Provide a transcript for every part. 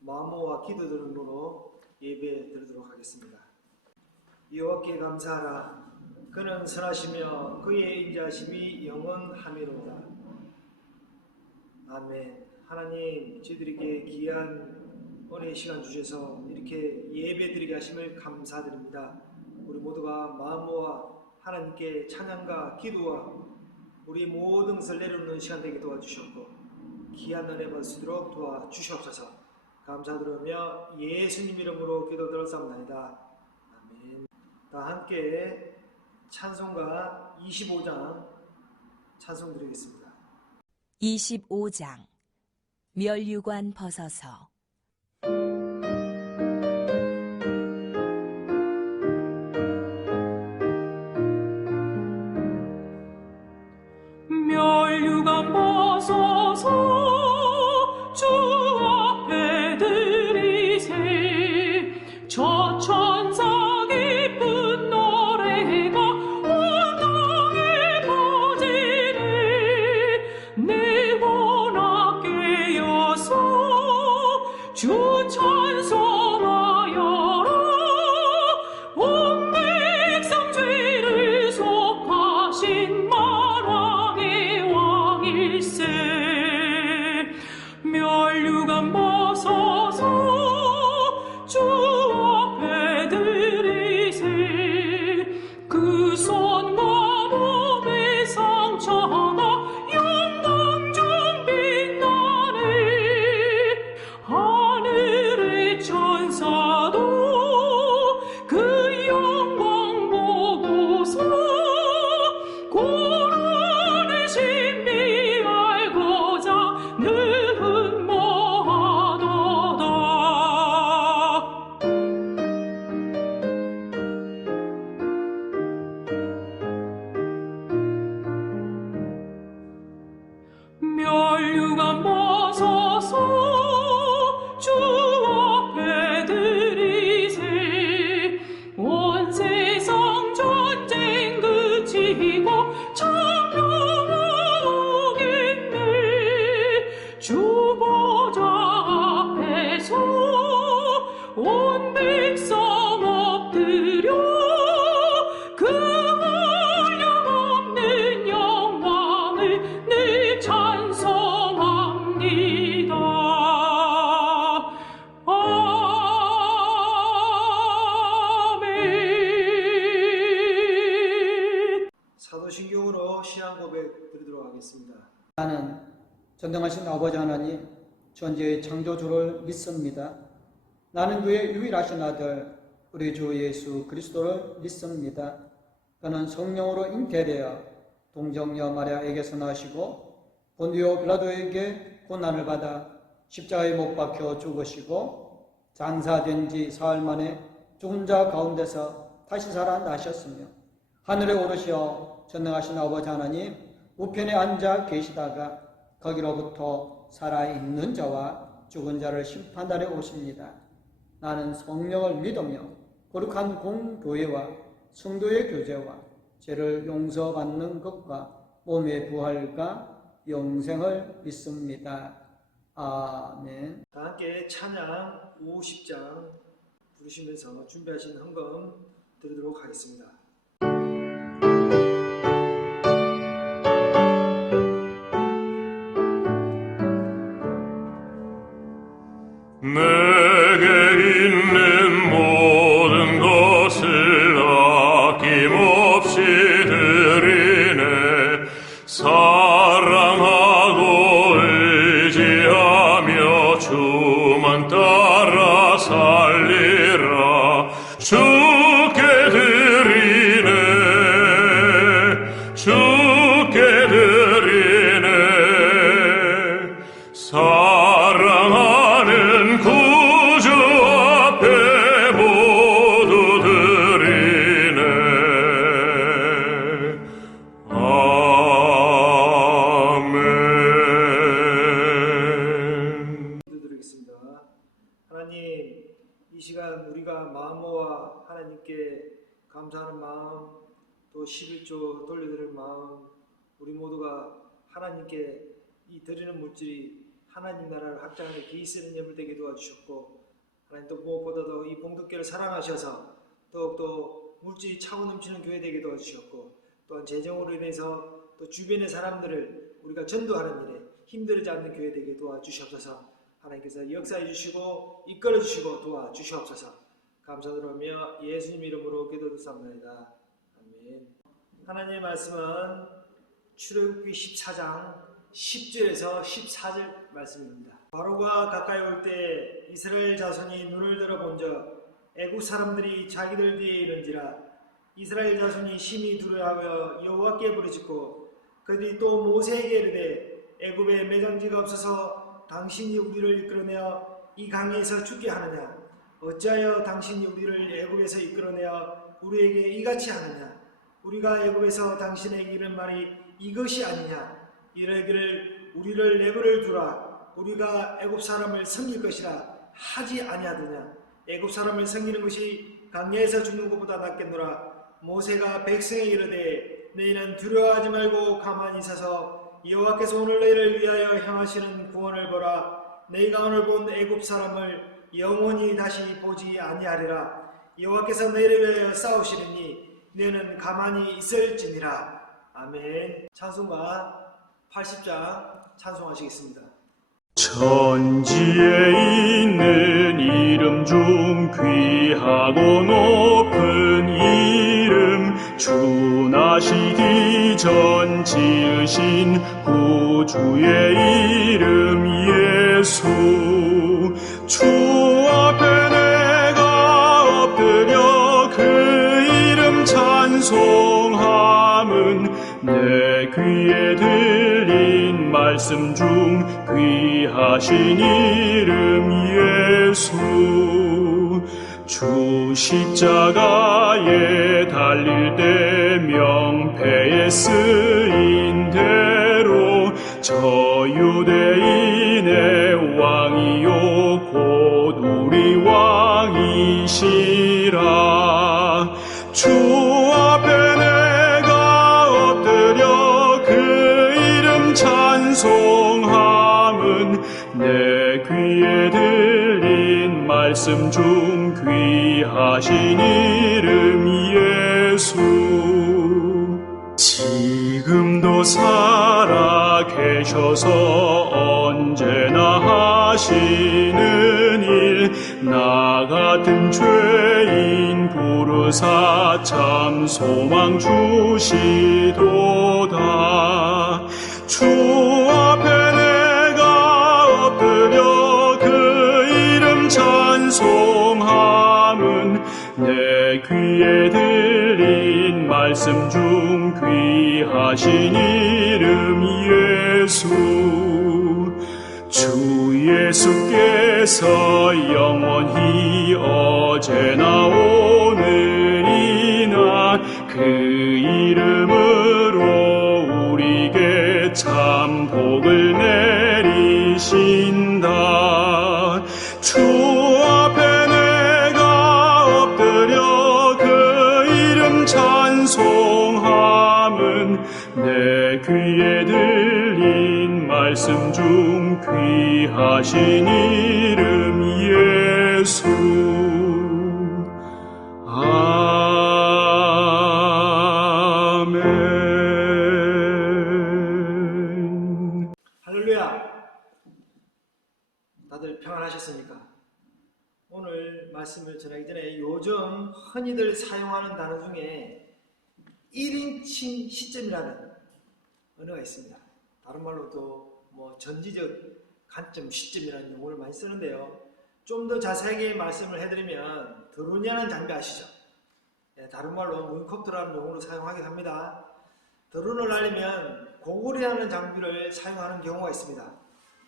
마음모와 기도 드림으로 예배 드리도록 하겠습니다. 여호와께 감사하라. 그는 선하시며 그의 인자하심이 영원하미로다. 아멘. 하나님, 저희들에게 귀한 은혜의 시간 주셔서 이렇게 예배 드리게 하심을 감사드립니다. 우리 모두가 마음모아 하나님께 찬양과 기도와 우리 모든 것을 내려놓는 시간 되게 도와주셨고 귀한 은혜 받을 수 있도록 도와주시옵소서. 감사드리며 예수님 이름으로 기도드렸사옵나이다. 아멘. 다 함께 찬송가 25장 찬송 드리겠습니다. 25장 멸류관 벗어서. 멸류관 벗어서 주 앞에 드리세. 저 천사 기쁜 노래가 온 땅에 퍼지네. 내 혼악 깨어서 주 찬송하여라. 온 백성 죄를 속하신 만왕의 왕일세. 멸류관 벗어서 주 앞에 드리세. 그 손과 몸의 상처가 영광 중 빛나네. 하늘의 천사도 그 영광 보고서 고난의 신비 알고자 늘 흠모하도다. 멸류관 벗어서 주 앞에 드리세. 온 세상 전쟁 그치고 천명아 오겠네. 주 보좌 앞에서 온 백성 엎드려 그 한량없는 영광을 늘 찬송합니다. 아멘. 사도신경으로 신앙 고백 드리도록 하겠습니다. 나는 전능하신 아버지 하나님 전지의 창조주를 믿습니다. 나는 그의 유일하신 아들 우리 주 예수 그리스도를 믿습니다. 그는 성령으로 잉태되어 동정녀 마리아에게서 나시고 본디오 빌라도에게 고난을 받아 십자가에 못 박혀 죽으시고 장사된 지 사흘 만에 죽은 자 가운데서 다시 살아나셨으며 하늘에 오르시어 전능하신 아버지 하나님 우편에 앉아 계시다가 거기로부터 살아있는 자와 죽은 자를 심판하러 오십니다. 나는 성령을 믿으며 거룩한 공교회와 성도의 교제와 죄를 용서받는 것과 몸의 부활과 영생을 믿습니다. 아멘. 다 함께 찬양 50장 부르시면서 준비하신 헌금 드리도록 하겠습니다. 내게 있는 모든 것을 아낌없이 드리네. 사랑하고 의지하며 주만 따라 살리라. 주께 드리네. 주께 드리네. 사랑하는 구주 앞에 모두 드리네. 아멘. 기도드리겠습니다. 하나님, 이 시간 우리가 마음모아 하나님께 감사하는 마음, 또 11조 돌려드릴 마음, 우리 모두가 하나님께 이 드리는 물질이 하나님 나라를 확장하는 기 쓰는 예물 되게 도와주셨고, 하나님 또 무엇보다도 이 봉독교를 사랑하셔서 더욱더 물질이 차고 넘치는 교회 되게 도와주셨고, 또한 재정으로 인해서 또 주변의 사람들을 우리가 전도하는 일에 힘들지 않는 교회 되게 도와주시옵소서. 하나님께서 역사해 주시고 이끌어 주시고 도와주시옵소서. 감사드리며 예수님 이름으로 기도드렸사옵나이다. 아멘. 하나님의 말씀은 출애굽기 14장 10절에서 14절 말씀입니다. 바로가 가까이 올 때 이스라엘 자손이 눈을 들어본즉 애국 사람들이 자기들 뒤에 이른지라. 이스라엘 자손이 심히 두려워하여 여호와께 부르짖고 그들이 또 모세에게 이르되 애굽에 매장지가 없어서 당신이 우리를 이끌어내어 이 강에서 죽게 하느냐? 어찌하여 당신이 우리를 애굽에서 이끌어내어 우리에게 이같이 하느냐? 우리가 애굽에서 당신에게 이른 말이 이것이 아니냐? 이르기를 우리를 내버려 두라. 우리가 애굽 사람을 섬길 것이라 하지 아니하더냐? 애굽 사람을 섬기는 것이 강야에서 죽는 것보다 낫겠노라. 모세가 백성에 이르되 너희는 두려워하지 말고 가만히 서서 여호와께서 오늘 너희를 위하여 행하시는 구원을 보라. 너희가 오늘 본 애굽 사람을 영원히 다시 보지 아니하리라. 여호와께서 너희를 위하여 싸우시리니 너희는 가만히 있을지니라. 아멘. 찬송가 80장 찬송하시겠습니다. 천지에 있는 이름 중 귀하고 높은 이름, 주 나시기 전 지으신 구주의 이름 예수. 주 앞에 내가 엎드려 그 이름 찬송함은 내 귀에 들린 말씀 중 귀하신 이름 예수. 주 십자가에 달릴 때 명패에 쓰인 대로 저 유대인의 왕이요 곧 우리 왕이시라. 주 앞에 내가 엎드려 그 이름 찬송함은 내 귀에 들린 말씀 중 귀하신 이름 예수. 지금도 살아 계셔서 언제나 하시는 일, 나 같은 죄인 부르사 참 소망 주시도다. 주 앞에 내가 엎드려 그 이름 찬송함은 내 귀에 들린 말씀 중 귀하신 이름 예수. 주 예수께서 영원히 어제나 오늘이나 그 이름으로 우리에게 참 복을 내리신다. 주 앞에 내가 엎드려 그 이름 찬송함은 내 귀에 들린 말씀 중 귀하신 이름 예수. 아멘. 할렐루야. 다들 평안하셨습니까? 오늘 말씀을 전하기 전에 요즘 흔히들 사용하는 단어 중에 1인칭 시점이라는 언어가 있습니다. 다른 말로도 전지적 관점 시점이라는 용어를 많이 쓰는데요. 좀 더 자세하게 말씀을 해드리면 드론이라는 장비 아시죠? 다른 말로 문컵터라는 용어로 사용하기도 합니다. 드론을 날리면 고글이라는 장비를 사용하는 경우가 있습니다.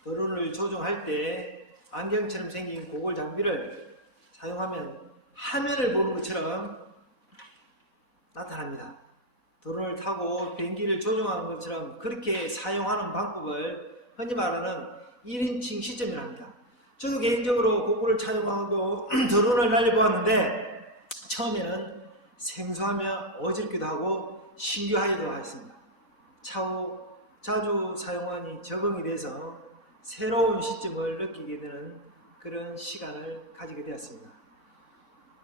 드론을 조종할 때 안경처럼 생긴 고글 장비를 사용하면 화면을 보는 것처럼 나타납니다. 드론을 타고 비행기를 조종하는 것처럼 그렇게 사용하는 방법을 흔히 말하는 1인칭 시점이라 합니다. 저도 개인적으로 고글을 착용하고 드론을 날려보았는데 처음에는 생소하며 어지럽기도 하고 신기하기도 했습니다. 차후 자주 사용하니 적응이 돼서 새로운 시점을 느끼게 되는 그런 시간을 가지게 되었습니다.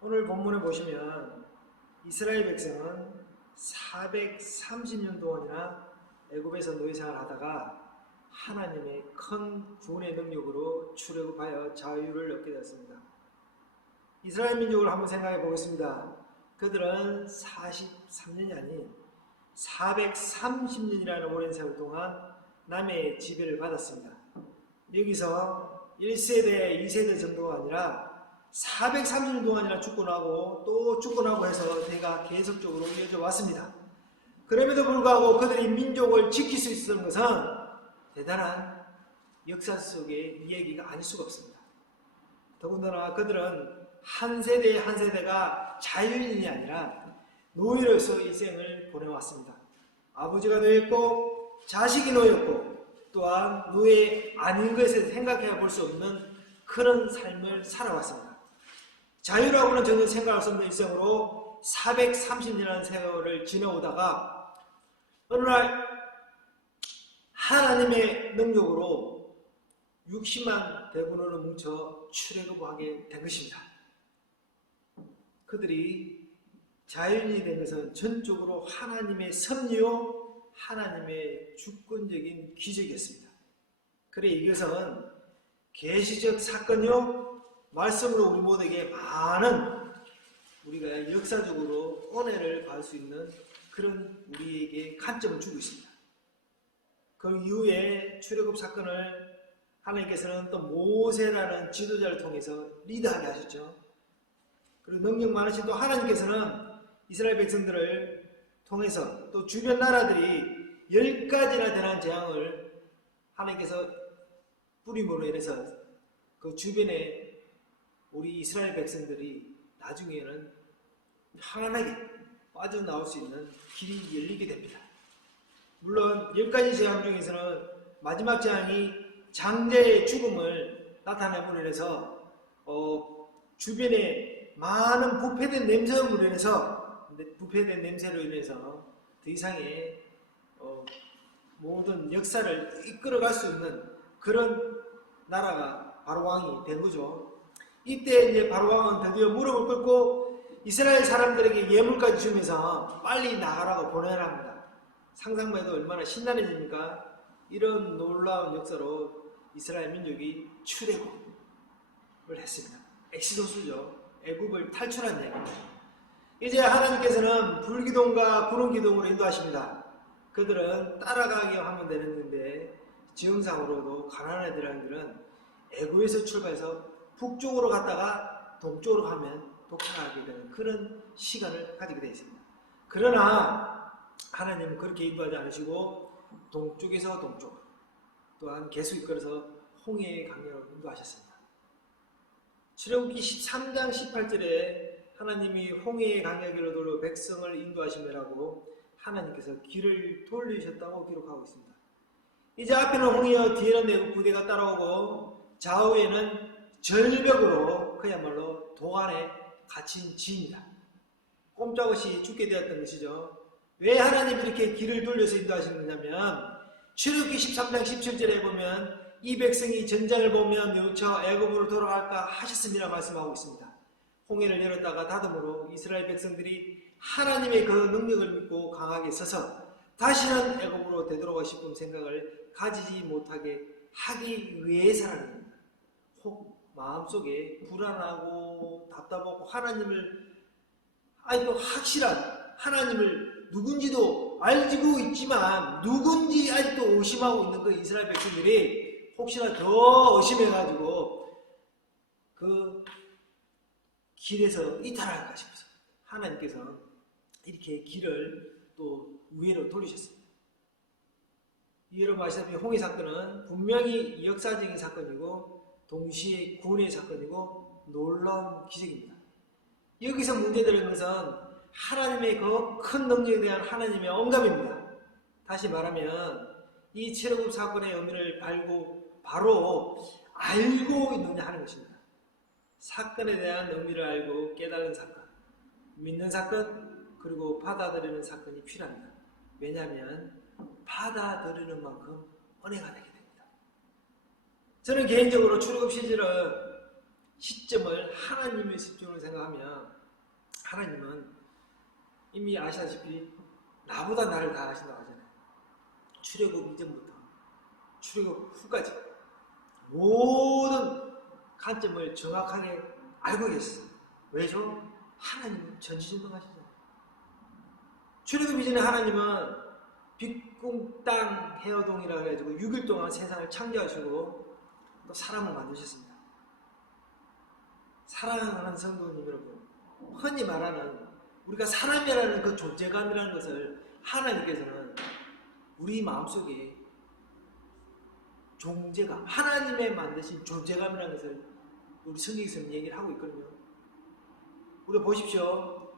오늘 본문에 보시면 이스라엘 백성은 430년 동안이나 애굽에서 노예생활을 하다가 하나님의 큰 구원의 능력으로 출애굽하여 자유를 얻게 되었습니다. 이스라엘 민족을 한번 생각해 보겠습니다. 그들은 43년이 아닌 430년이라는 오랜 세월 동안 남의 지배를 받았습니다. 여기서 1세대, 2세대 정도가 아니라 430년 동안이나 죽고 또 죽고 해서 대가 계속적으로 이어져 왔습니다. 그럼에도 불구하고 그들이 민족을 지킬 수 있었던 것은 대단한 역사 속의 이야기가 아닐 수가 없습니다. 더군다나 그들은 한 세대 한 세대가 자유인이 아니라 노예로서 일생을 보내왔습니다. 아버지가 노예였고 자식이 노예였고 또한 노예 아닌 것에 생각해 볼 수 없는 그런 삶을 살아왔습니다. 자유라고는 전혀 생각할 수 없는 일생으로 430년이라는 세월을 지내오다가 어느 날 하나님의 능력으로 60만 대군으로 뭉쳐 출애굽하게 된 것입니다. 그들이 자유인이 된 것은 전적으로 하나님의 섭리요 하나님의 주권적인 기적이었습니다. 그래 이것은 계시적 사건이요 말씀으로 우리 모두에게 많은 우리가 역사적으로 은혜를 받을 수 있는 그런 우리에게 관점을 주고 있습니다. 그 이후에 출애굽 사건을 하나님께서는 또 모세라는 지도자를 통해서 리드하게 하셨죠. 그리고 능력 많으신 또 하나님께서는 이스라엘 백성들을 통해서 또 주변 나라들이 10가지나 되는 재앙을 하나님께서 뿌림으로 인해서 그 주변에 우리 이스라엘 백성들이 나중에는 편안하게 빠져나올 수 있는 길이 열리게 됩니다. 물론 10가지 재앙 중에서는 마지막 재앙이 장자의 죽음을 나타내므로 인해서 주변에 많은 부패된 냄새로 인해서 더 이상의 모든 역사를 이끌어갈 수 있는 그런 나라가 바로왕이 된 거죠. 이때 이제 바로왕은 드디어 무릎을 꿇고 이스라엘 사람들에게 예물까지 주면서 빨리 나가라고 보내랍니다. 상상만 해도 얼마나 신나는입니까? 이런 놀라운 역사로 이스라엘 민족이 출애굽을 했습니다. 엑시도스죠. 애굽을 탈출한 얘기입니다. 이제 하나님께서는 불기둥과 구름기둥으로 인도하십니다. 그들은 따라가게 하면 되는데 지형상으로도 가나안 애들은 애굽에서 출발해서 북쪽으로 갔다가 동쪽으로 가면 도착하게 되는 그런 시간을 가지게 되어 있습니다. 그러나 하나님은 그렇게 인도하지 않으시고 동쪽에서 동쪽으로 또한 계속 이끌어서 홍해의 강으로 인도하셨습니다. 출애굽기 13장 18절에 하나님이 홍해의 강야길로 돌려 백성을 인도하시느라고 하나님께서 길을 돌리셨다고 기록하고 있습니다. 이제 앞에는 홍해여 뒤에는 애굽 부대가 따라오고 좌우에는 절벽으로 그야말로 도안에 갇힌 지입니다. 꼼짝없이 죽게 되었던 것이죠. 왜 하나님이 이렇게 길을 돌려서 인도하시는 거냐면 출애굽기 13장 17절에 보면 이 백성이 전장을 보면 뉘우쳐 애굽으로 돌아갈까 하셨음이라 말씀하고 있습니다. 홍해를 열었다가 닫음으로 이스라엘 백성들이 하나님의 그 능력을 믿고 강하게 서서 다시는 애굽으로 되돌아가고 싶은 생각을 가지지 못하게 하기 위해서라는 겁니다. 혹 마음속에 불안하고 답답하고 하나님을 아직도 확실한 하나님을 누군지도 알고 있지만 누군지 아직도 의심하고 있는 그 이스라엘 백성들이 혹시나 더 의심해가지고 그 길에서 이탈할까 싶어서 하나님께서 이렇게 길을 또 우회로 돌리셨습니다. 여러분 아시다시피 홍해 사건은 분명히 역사적인 사건이고 동시에 구원의 사건이고 놀라운 기적입니다. 여기서 문제되는 것은 하나님의 그 큰 능력에 대한 하나님의 응답입니다. 다시 말하면 이 출애굽 사건의 의미를 바로 알고 있느냐 하는 것입니다. 사건에 대한 의미를 알고 깨달은 사건, 믿는 사건, 그리고 받아들이는 사건이 필요합니다. 왜냐하면 받아들이는 만큼 은혜가 되게 됩니다. 저는 개인적으로 출애굽 시점을 하나님의 시점으로 생각하면 하나님은 이미 아시다시피 나보다 나를 다 아신다고 하잖아요. 출애굽 이전부터 출애굽 후까지 모든 관점을 정확하게 알고 계셨어요. 왜죠? 하나님은 전지전능하시잖아요. 출애굽 이전에 하나님은 빛궁 땅 해어동이라고 해가지고 6일 동안 세상을 창조하시고 또 사람을 만드셨습니다. 사랑하는 성도님 여러분, 흔히 말하는 우리가 사람이라는 그 존재감이라는 것을 하나님께서는 우리 마음속에 존재감, 하나님의 만드신 존재감이라는 것을 우리 성경에서는 얘기를 하고 있거든요. 우리 보십시오.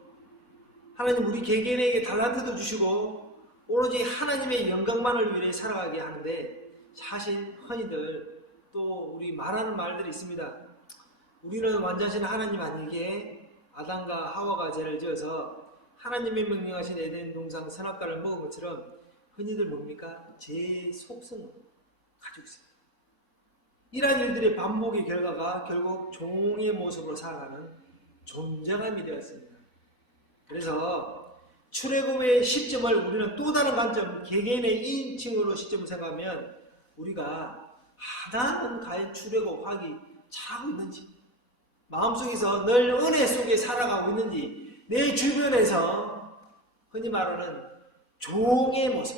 하나님 우리 개개인에게 달란트도 주시고 오로지 하나님의 영광만을 위해 살아가게 하는데 사실 흔히들 또 우리 말하는 말들이 있습니다. 우리는 완전하신 하나님 아니기에 아담과 하와가 죄를 지어서 하나님의 명령하신 에덴 동산 선악과를 먹은 것처럼 흔히들 뭡니까? 제 속성을 가지고 있습니다. 이러한 일들의 반복의 결과가 결국 종의 모습으로 살아가는 존재감이 되었습니다. 그래서 출애굽의 시점을 우리는 또 다른 관점, 개개인의 인칭으로 시점을 생각하면 우리가 하나는 과연 출애굽하기 잘하고 있는지, 마음속에서 늘 은혜 속에 살아가고 있는지, 내 주변에서 흔히 말하는 종의 모습,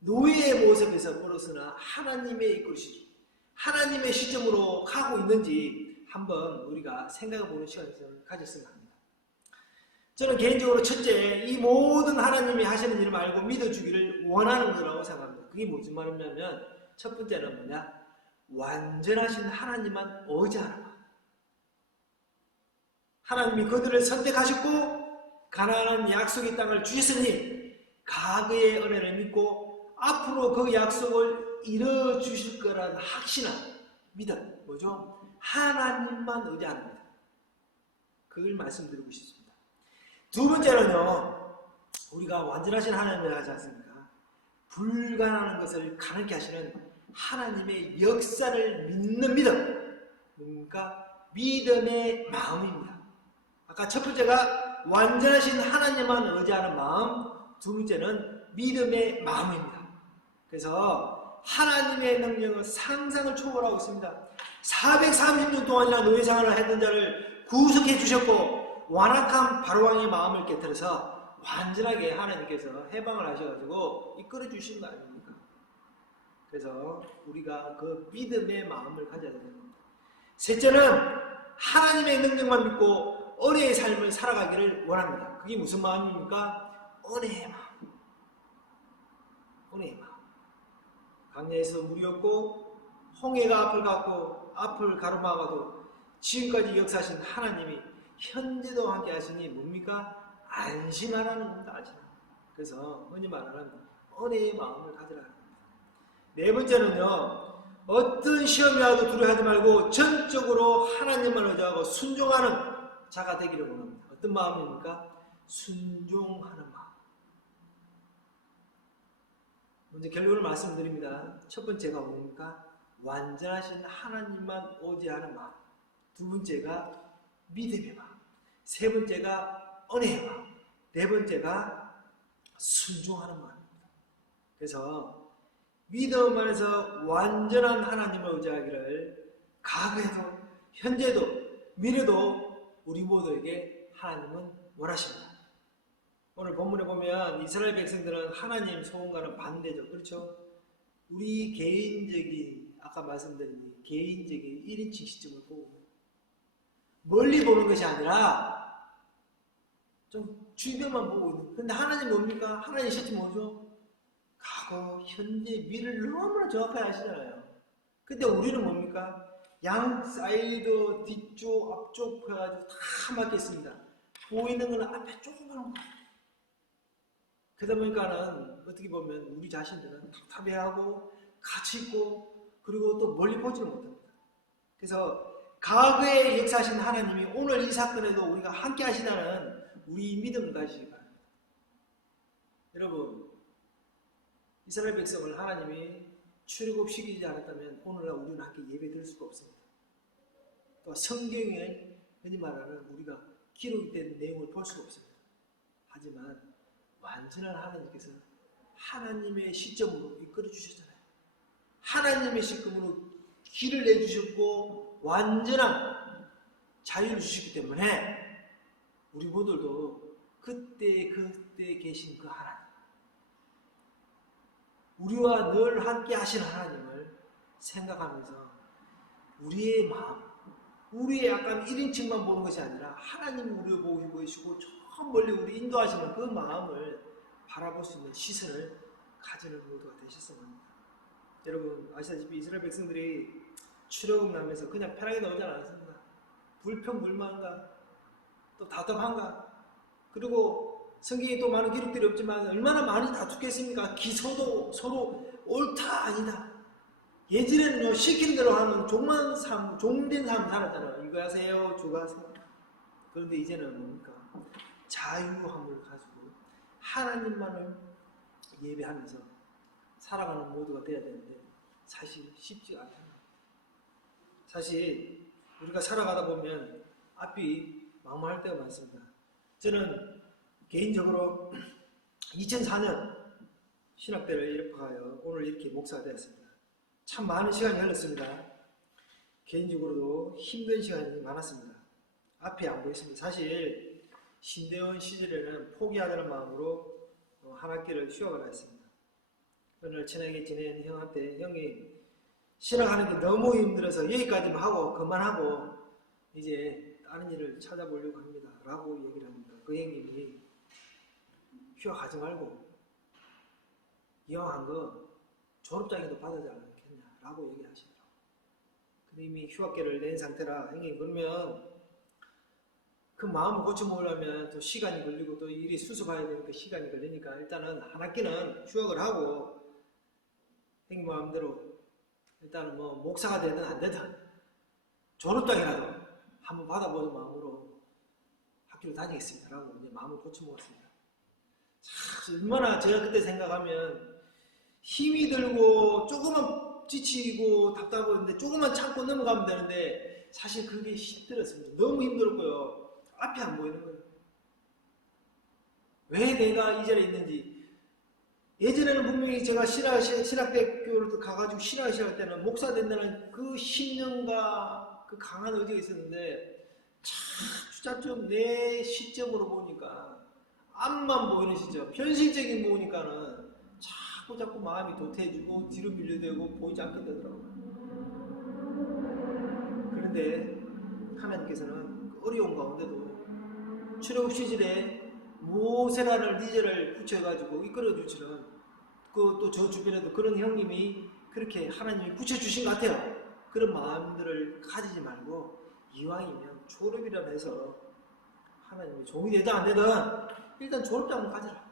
노예의 모습에서 벌어서나 하나님의 이끌으시기, 하나님의 시점으로 가고 있는지 한번 우리가 생각해보는 시간을 가졌으면 합니다. 저는 개인적으로 첫째, 이 모든 하나님이 하시는 일을 알고 믿어주기를 원하는 거라고 생각합니다. 그게 무슨 말이냐면 첫 번째는 뭐냐? 완전하신 하나님만 의지하라. 하나님이 그들을 선택하셨고 가나안 약속의 땅을 주셨으니 과거의 은혜를 믿고 앞으로 그 약속을 이뤄주실 거라는 확신한 믿음, 뭐죠? 하나님만 의지하는 것. 그걸 말씀드리고 싶습니다. 두 번째는요, 우리가 완전하신 하나님을 하지 않습니까? 불가능한 것을 가능케 하시는 하나님의 역사를 믿는 믿음, 뭡니까? 믿음의 마음입니다. 아까 첫 번째가 완전하신 하나님만 의지하는 마음, 두 번째는 믿음의 마음입니다. 그래서 하나님의 능력은 상상을 초월하고 있습니다. 430년 동안이나 노예생활을 했던 자를 구속해 주셨고 완악한 바로왕의 마음을 깨뜨려서 완전하게 하나님께서 해방을 하셔가지고 이끌어 주신 거 아닙니까? 그래서 우리가 그 믿음의 마음을 가져야 됩니다. 셋째는 하나님의 능력만 믿고 은혜의 삶을 살아가기를 원합니다. 그게 무슨 마음입니까? 은혜의 마음. 은혜의 마음. 강야에서 물이 없고 홍해가 앞을 가로막아도 지금까지 역사하신 하나님이 현재도 함께 하시니 뭡니까? 안심하라는 겁니다. 안심. 그래서 흔히 말하는 은혜의 마음을 가지라. 네 번째는요, 어떤 시험이 와도 두려워하지 말고 전적으로 하나님만 의지하고 순종하는 자가 되기를 원합니다. 어떤 마음입니까? 순종하는 마음. 먼저 결론을 말씀드립니다. 첫 번째가 뭡니까? 완전하신 하나님만 의지하는 마음. 두 번째가 믿음의 마음. 세 번째가 은혜의 마음. 네 번째가 순종하는 마음입니다. 그래서 믿음 안에서 완전한 하나님을 의지하기를 과거에도 현재도 미래도 우리 모두에게 하나님은 원하십니다. 오늘 본문에 보면 이스라엘 백성들은 하나님 소원과는 반대죠. 그렇죠? 우리 개인적인, 아까 말씀드린 개인적인 1인칭 시점을 보고 멀리 보는 것이 아니라 좀 주변만 보고 있는. 근데 하나님 뭡니까? 하나님 시점 뭐죠? 과거, 현재, 미래를 너무나 정확하게 아시잖아요. 근데 우리는 뭡니까? 양 사이드, 뒤쪽, 앞쪽 해가지고 다 막혔습니다. 보이는 건 앞에 조그마한 거. 그러다 보니까는 어떻게 보면 우리 자신들은 답답해하고 가치 있고 그리고 또 멀리 보지를 못합니다. 그래서 과거에 역사하신 하나님이 오늘 이 사건에도 우리가 함께 하시다는 우리 믿음을 가지시기 바랍니다. 여러분, 이스라엘 백성을 하나님이 출애굽시키지 않았다면 오늘날 우리는 함께 예배 드릴 수가 없습니다. 또 성경에 흔히 말하는 우리가 기록이 된 내용을 볼 수가 없습니다. 하지만 완전한 하나님께서 하나님의 시점으로 이끌어 주셨잖아요. 하나님의 시점으로 길을 내주셨고 완전한 자유를 주셨기 때문에 우리 모두도 그때 계신 그 하나님, 우리와 늘 함께 하시는 하나님을 생각하면서 우리의 마음, 우리의 약간 1인칭만 보는 것이 아니라 하나님 우리를 보고 계시고 저 멀리 우리 인도하시는 그 마음을 바라볼 수 있는 시선을 가지는 모두가 되셨으면 합니다. 여러분 아시다시피 이스라엘 백성들이 출애굽하면서 그냥 편하게 나오지 않았습니다. 불평불만한가, 또 답답한가, 그리고 성경에 또 많은 기록들이 없지만 얼마나 많이 다투겠습니까? 기소도 서로 옳다 아니다. 예전에는요 시키는 대로 하는 종된 삶 살았잖아요. 이거 하세요, 저거 하세요. 그런데 이제는 뭡니까? 자유함을 가지고 하나님만을 예배하면서 살아가는 모두가 되어야 되는데 사실 쉽지가 않다. 사실 우리가 살아가다 보면 앞이 막막할 때가 많습니다. 저는 개인적으로 2004년 신학대를 입학하여 오늘 이렇게 목사가 되었습니다. 참 많은 시간이 흘렀습니다. 개인적으로도 힘든 시간이 많았습니다. 앞이 안 보였습니다. 사실 신대원 시절에는 포기하자는 마음으로 한 학기를 휴학을 했습니다. 오늘 친하게 지낸 형한테 형이 신학하는 게 너무 힘들어서 여기까지만 하고 그만하고 이제 다른 일을 찾아보려고 합니다 라고 얘기를 합니다. 그 형님이 휴학하지 말고 이왕 한 거 졸업장에도 받아지 않겠냐 라고 얘기하시더라고요. 근데 이미 휴학계를 낸 상태라 형님 그러면 그 마음을 고쳐먹으려면 또 시간이 걸리고 또 일이 수습해야 되니까 시간이 걸리니까 일단은 한 학기는 휴학을 하고 형님 마음대로 일단은 뭐 목사가 되든 안 되든 졸업장이라도 한번 받아보는 마음으로 학교를 다니겠습니다 라고 이제 마음을 고쳐먹었습니다. 얼마나 제가 그때 생각하면 힘이 들고 조금만 지치고 답답했는데 조금만 참고 넘어가면 되는데 사실 그게 힘들었습니다. 너무 힘들었고요. 앞이 안 보이는 거예요. 왜 내가 이 자리에 있는지. 예전에는 분명히 제가 신학대학교를 가가지고 신학을 시작할 때는 목사 된다는 그 신념과 그 강한 의지가 있었는데 차츰 내 시점으로 보니까 앞만 보이는 시점, 현실적인 보니까는 자꾸 마음이 도태해지고 뒤로 밀려되고 보이지 않게 되더라고요. 그런데 하나님께서는 그 어려운 가운데도 출애굽 시절에 모세라는 리더를 붙여가지고 이끌어주시는 또 저 주변에도 그런 형님이 그렇게 하나님이 붙여주신 것 같아요. 그런 마음들을 가지지 말고 이왕이면 졸업이라도 해서 하나님이 종이 되든 안 되든 일단 졸업장을 가져라.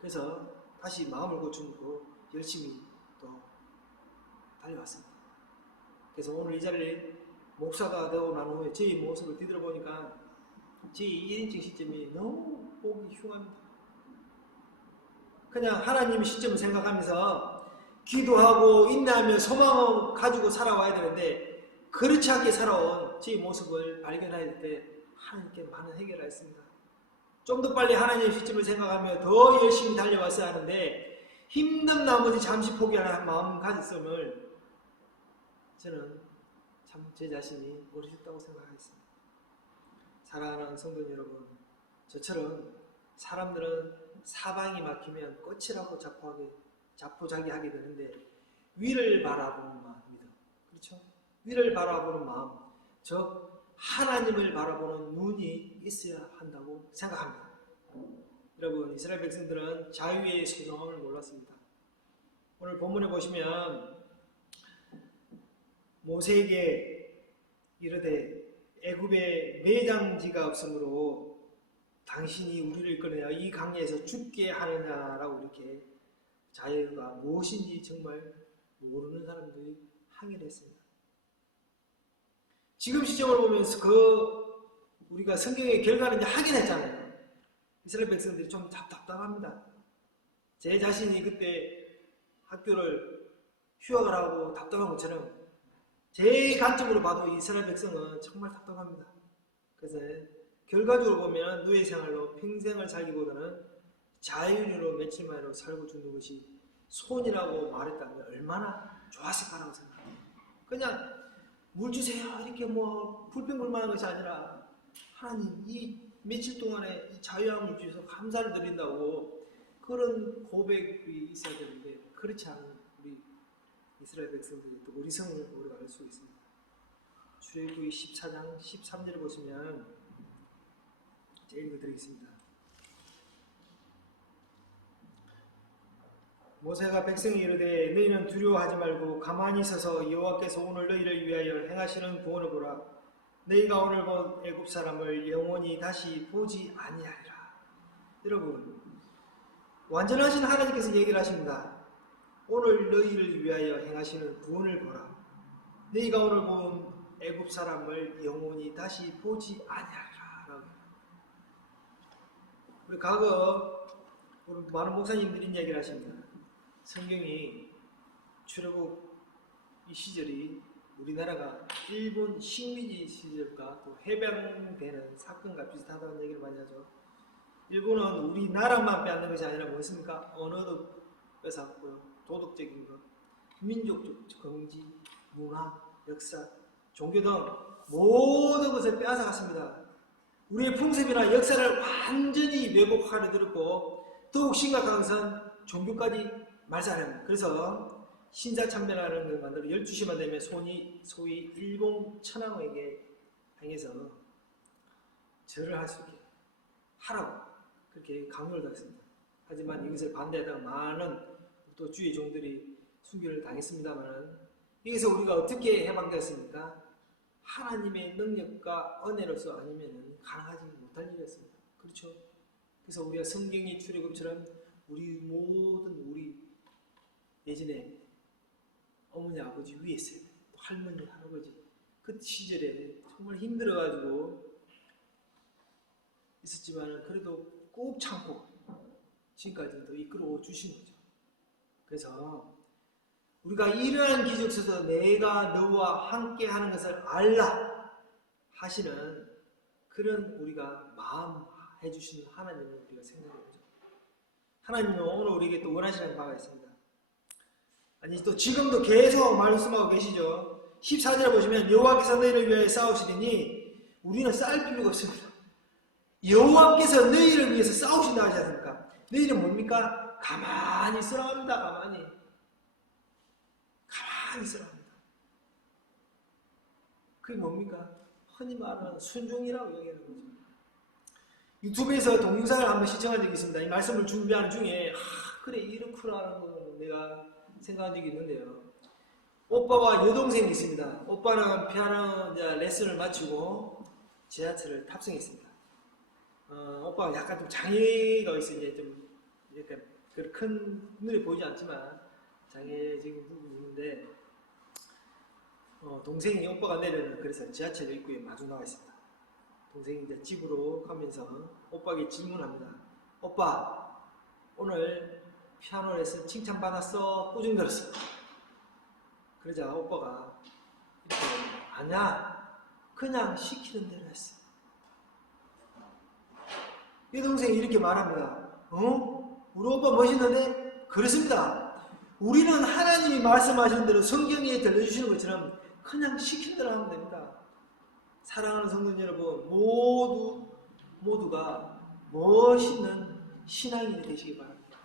그래서 다시 마음을 고쳐놓고 열심히 또 달려왔습니다. 그래서 오늘 이 자리에 목사가 되고 난 후에 제 모습을 뒤돌아보니까 제 1인칭 시점이 너무 보기 흉합니다. 그냥 하나님의 시점을 생각하면서 기도하고 인내하며 소망을 가지고 살아와야 되는데 그렇지 않게 살아온 제 모습을 발견할 때 하나님께 많은 해결을 했습니다. 좀 더 빨리 하나님의 시점을 생각하며 더 열심히 달려왔어야 하는데 힘든 나머지 잠시 포기하는 마음 가졌음을 저는 참 제 자신이 어리석다고 생각하겠습니다. 사랑하는 성도 여러분, 저처럼 사람들은 사방이 막히면 끝이라고 자포자기하게 되는데 위를 바라보는 마음입니다. 그렇죠? 위를 바라보는 마음, 즉 하나님을 바라보는 눈이 있어야 한다고 생각합니다. 여러분, 이스라엘 백성들은 자유의 소중함을 몰랐습니다. 오늘 본문에 보시면 모세에게 이르되 애굽에 매장지가 없으므로 당신이 우리를 이끌어내어 이 강야에서 죽게 하느냐라고 이렇게 자유가 무엇인지 정말 모르는 사람들이 항의를 했습니다. 지금 시점을 보면서 우리가 성경의 결과는 이제 확인했잖아요. 이스라엘 백성들이 좀 답답합니다. 제 자신이 그때 학교를 휴학을 하고 답답한 것처럼 제 관점으로 봐도 이스라엘 백성은 정말 답답합니다. 그래서 결과적으로 보면 노예 생활로 평생을 살기보다는 자유인으로 며칠 만으로 살고 죽는 것이 손이라고 말했다면 얼마나 좋았을까라고 생각합니다. 그냥 물 주세요 이렇게 뭐 불평불만한 것이 아니라 하나님 이 며칠 동안에 이 자유함을 주셔서 감사를 드린다고 그런 고백이 있어야 되는데 그렇지 않은 우리 이스라엘 백성들의 또 어리석음을 우리가 알 수 있습니다. 출애굽기 14장 13절을 보시면 제가 읽어드리겠습니다. 모세가 백성이 이르되 너희는 두려워하지 말고 가만히 있어서 여호와께서 오늘 너희를 위하여 행하시는 구원을 보라. 너희가 오늘 본 애굽 사람을 영원히 다시 보지 아니하리라. 여러분, 완전하신 하나님께서 얘기를 하십니다. 오늘 너희를 위하여 행하시는 구원을 보라. 너희가 오늘 본 애굽 사람을 영원히 다시 보지 아니하리라. 우리 과거 우리 많은 목사님들이 얘기를 하십니다. 성경이 출애굽 이 시절이 우리나라가 일본 식민지 시절과 또 해방되는 사건과 비슷하다는 얘기를 많이 하죠. 일본은 우리나라만 빼앗는 것이 아니라 뭐였습니까? 언어도 뺏었고요. 도덕적인 것, 민족적 경지, 문화, 역사, 종교 등 모든 것을 빼앗아갔습니다. 우리의 풍습이나 역사를 완전히 왜곡하려 들었고 더욱 심각한 것은 종교까지 말살합니다. 그래서 신사참배라는 걸 만들어 12시만 되면 소위 일본 천황에게 향해서 절을 할 수 있게 하라고 그렇게 강요를 당했습니다. 하지만 이것을 반대하다가 많은 또 주의 종들이 순교를 당했습니다만 여기서 우리가 어떻게 해방되었습니까? 하나님의 능력과 은혜로서 아니면 가능하지 못할 일이었습니다. 그렇죠? 그래서 우리가 성경의 출애굽처럼 우리 예전에 어머니 아버지 위에 있어요. 할머니 할아버지 그 시절에 정말 힘들어가지고 있었지만 그래도 꼭 참고 지금까지도 이끌어 주신 거죠. 그래서 우리가 이러한 기적 속에서 내가 너와 함께 하는 것을 알라 하시는 그런 우리가 마음 해주시는 하나님을 우리가 생각해보죠. 하나님은 오늘 우리에게 또 원하시는 바가 있습니다. 아니 또 지금도 계속 말씀하고 계시죠. 14절에 보시면 여호와께서 너희를 위하여 싸우시리니 우리는 싸울 필요가 없습니다. 여호와께서 너희를 위해서 싸우신다 하지 않습니까? 너희는 뭡니까? 가만히 있으라 합니다. 가만히 있으라 합니다. 그게 뭡니까? 흔히 말하는 순종이라고 얘기하는 거죠. 유튜브에서 동영상을 한번 시청한 적이 있습니다. 이 말씀을 준비하는 중에 그래 이렇구나라는 거 내가 생각한 적이 있는데요. 오빠와 여동생이 있습니다. 오빠는 피아노 레슨을 마치고 지하철을 탑승했습니다. 오빠가 약간 좀 장애가 있어 이제 좀 약간 큰 눈에 보이지 않지만 장애적인 부분이 있는데 동생이 오빠가 내려는 그래서 지하철 입구에 마주 나와 있습니다. 동생이 이제 집으로 가면서 오빠에게 질문합니다. 오빠 오늘 피아노 레슨 칭찬받았어? 꾸중 들었어? 그러자 오빠가 이렇게 아니야 그냥 시키는 대로 했어. 이 동생이 이렇게 말합니다. 우리 오빠 멋있는데? 그렇습니다. 우리는 하나님이 말씀하시는 대로 성경에 들려주시는 것처럼 그냥 시킨 대로 하면 됩니다. 사랑하는 성도 여러분 모두가 멋있는 신앙인이 되시기 바랍니다.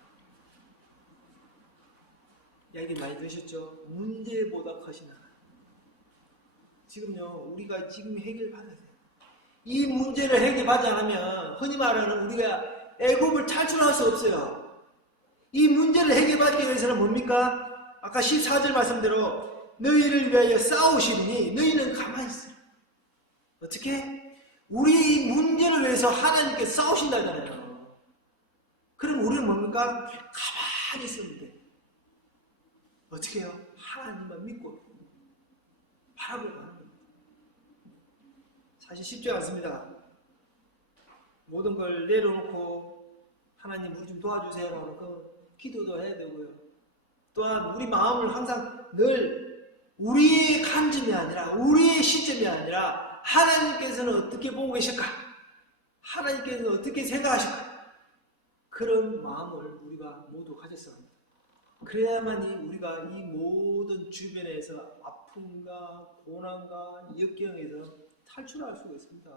이야기 많이 들으셨죠? 문제보다 크신 하나님. 지금요 우리가 지금 해결받아야 돼요. 이 문제를 해결하지 않으면 흔히 말하는 우리가 애굽을 탈출할 수 없어요. 이 문제를 해결받기 위해서는 뭡니까? 아까 14절 말씀대로 너희를 위하여 싸우시니 너희는 가만히 있어요. 어떻게? 우리 이 문제를 위해서 하나님께 싸우신다잖아요. 그럼 우리는 뭡니까? 가만히 있으면 돼. 어떻게 해요? 하나님만 믿고 바라보고 하는 겁니다. 사실 쉽지 않습니다. 모든 걸 내려놓고 하나님 우리 좀 도와주세요 라고 기도도 해야 되고요. 또한 우리 마음을 항상 늘 우리의 관점이 아니라 우리의 시점이 아니라 하나님께서는 어떻게 보고 계실까? 하나님께서는 어떻게 생각하실까? 그런 마음을 우리가 모두 가졌어야 합니다. 그래야만이 우리가 이 모든 주변에서 아픔과 고난과 역경에서 탈출할 수가 있습니다.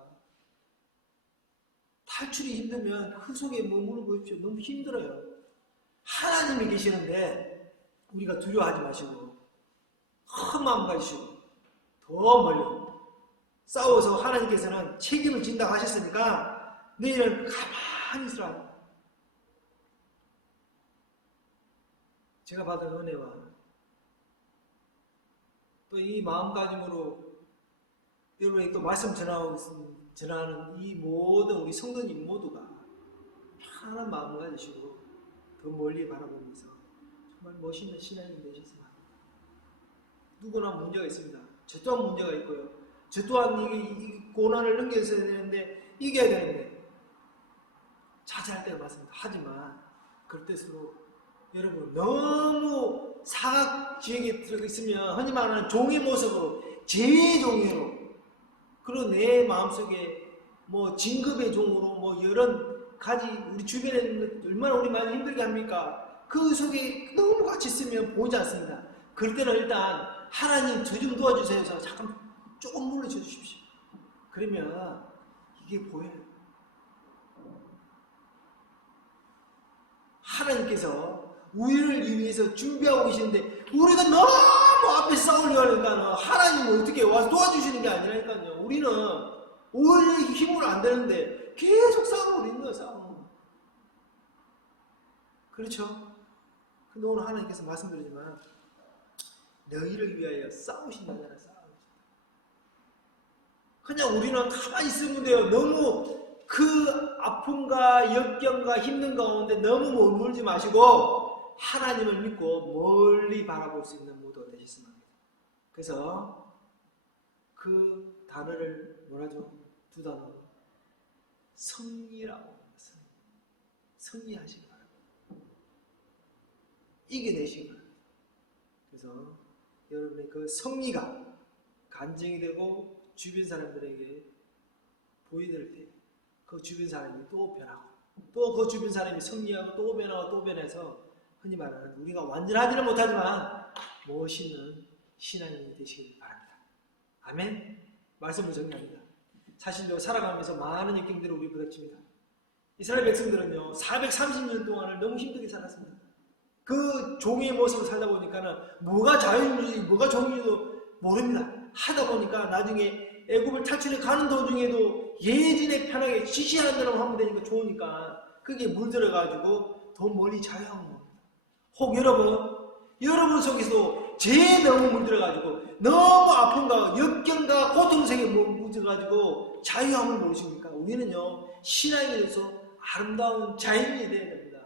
탈출이 힘들면 그 속에 머무르고 보십시오. 너무 힘들어요. 하나님이 계시는데 우리가 두려워하지 마시고 큰 마음 가지시고 더 멀리 싸워서 하나님께서는 책임을 진다고 하셨으니까 너희는 가만히 있으라. 제가 받은 은혜와 또 이 마음가짐으로 여러분에게 또 말씀 전하는 이 모든 우리 성도님 모두가 편안한 마음을 가지시고 더 멀리 바라보면서 정말 멋있는 신앙인이 되셨으면 합니다. 누구나 문제가 있습니다. 저 또한 문제가 있고요. 저 또한 이 고난을 넘겨서야 되는데 이겨야 되는데 자제할 때가 맞습니다. 하지만 그럴 때일수록 여러분 너무 사각지역에 들어가 있으면 흔히 말하는 종의 모습으로 제 종으로 그리고 내 마음속에 뭐 진급의 종으로 뭐 여러 가지 우리 주변에 있는 얼마나 우리 많이 힘들게 합니까? 그 속에 너무 같이 있으면 보이지 않습니다. 그럴 때는 일단 하나님 저 좀 도와주세요 해서 잠깐 조금 물러져 주십시오. 그러면 이게 보여요. 하나님께서 우리를 위해서 준비하고 계시는데 우리가 너무 앞에 싸우려고 하니까 하나님은 어떻게 와서 도와주시는 게 아니라니까요. 우리는 오히려 힘으로 안 되는데 계속 싸우고 있는 거예요. 싸우고. 그렇죠? 근데 오늘 하나님께서 말씀드리지만 너희를 위하여 싸우신다잖아요. 그냥 우리는 가만히 있으면 돼요. 너무 그 아픔과 역경과 힘든 가운데 너무 머물지 마시고 하나님을 믿고 멀리 바라볼 수 있는 모두가 되셨으면 합니다. 그래서 그 단어를 뭐라죠? 두 단어. 승리라고 합니다. 승리하시기 바랍니다. 이겨내시기 바랍니다. 그래서 여러분의 그 승리가 간증이 되고 주변 사람들에게 보여드릴 때 그 주변 사람이 또 변하고 또 그 주변 사람이 승리하고 또 변하고 또 변해서 흔히 말하는 우리가 완전하지는 못하지만 멋있는 신앙인이 되시길 바랍니다. 아멘. 말씀을 정리합니다. 사실로 살아가면서 많은 역경들을 우리 부닥칩니다. 이스라엘 백성들은요 430년 동안을 너무 힘들게 살았습니다. 그 종의 모습을 살다 보니까는 뭐가 자유인지 뭐가 종인지도 모릅니다. 하다 보니까 나중에 애굽을 탈출해 가는 도중에도 예전에 편하게 지시하는 대로 하면 되니까 좋으니까 그게 물들어가지고 더 멀리 자유하는 겁니다. 혹 여러분 속에서도 죄에 너무 물들어가지고 너무 아픔과 역경과 고통 속에 물들어가지고 자유함을 모르십니까? 우리는요 신앙에서 아름다운 자유인이 되어야 됩니다.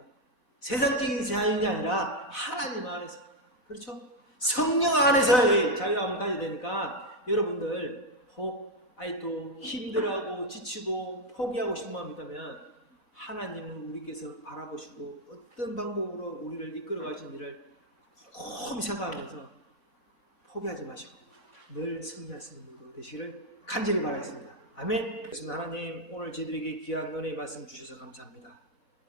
세상적인 자유인이 아니라 하나님 안에서, 그렇죠? 성령 안에서의 자유함을 가져야 되니까 여러분들 혹 또 힘들어하고 지치고 포기하고 싶은 마음이 있다면 하나님은 우리께서 바라보시고 어떤 방법으로 우리를 이끌어 가시는지를 곰곰이 생각하면서 포기하지 마시고 늘 승리할 수 있는 분도 되시기를 간절히 바라겠습니다. 아멘. 그렇습니다. 하나님 오늘 저희들에게 귀한 은혜의 말씀 주셔서 감사합니다.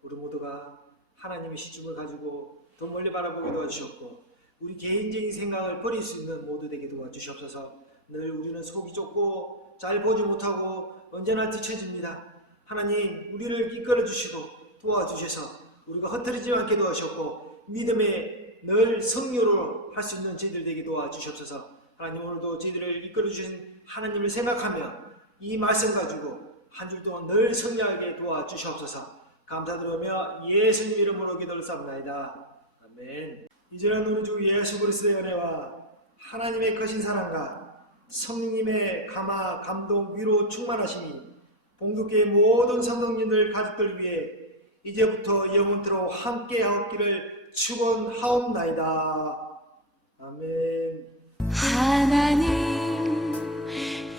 우리 모두가 하나님의 시점을 가지고 더 멀리 바라보게 도와주셨고 우리 개인적인 생각을 버릴 수 있는 모두 되게 도와주시옵소서. 늘 우리는 속이 좁고 잘 보지 못하고 언제나 뒤처집니다. 하나님 우리를 이끌어 주시고 도와주셔서 우리가 흩어지지 않게 도와주셨고 믿음에 늘 승리로 할 수 있는 저희들 되게 도와주시옵소서. 하나님 오늘도 저희들을 이끌어 주신 하나님을 생각하며 이 말씀 가지고 한 주 동안 늘 승리하게 도와주시옵소서. 감사드리며 예수님 이름으로 기도드렸사옵나이다. 아멘. 이제는 우리 주 예수 그리스도의 은혜와 하나님의 크신 사랑과 성령님의 감화, 감동, 위로 충만하시니 봉독교의 모든 성도님들 가족들 위해 이제부터 영원토록 함께 하옵기를 축원하옵나이다. 아멘. 하나님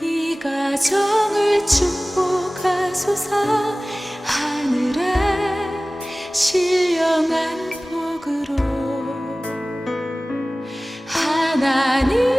이 가정을 축복하소서. 하늘에 신령한 복으로 하나님